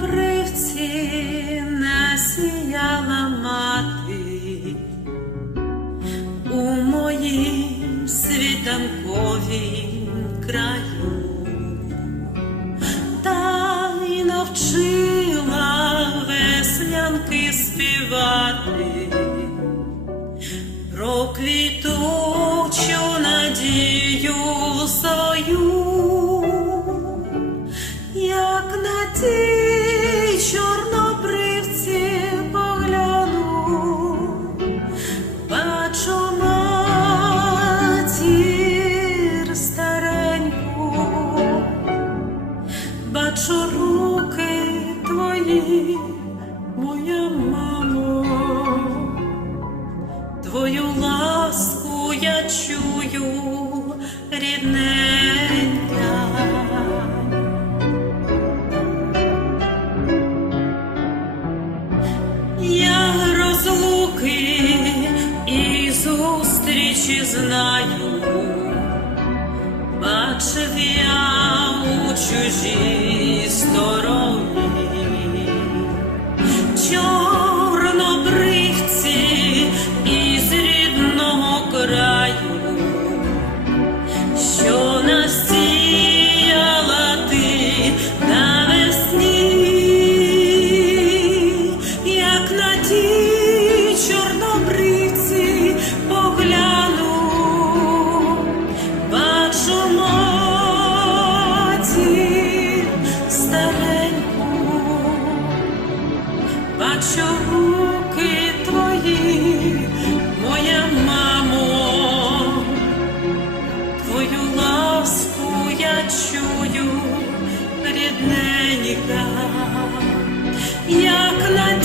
Чорнобривці не сіяла краю, та й навчила веснянки співати. Про квітучу надію сою, як на ті я чую, рідненька. Я розлуки і зустрічі знаю, бачив я у чужій стороні, бачу руки твої, моя мамо. Твою ласку я чую, рідненька, як на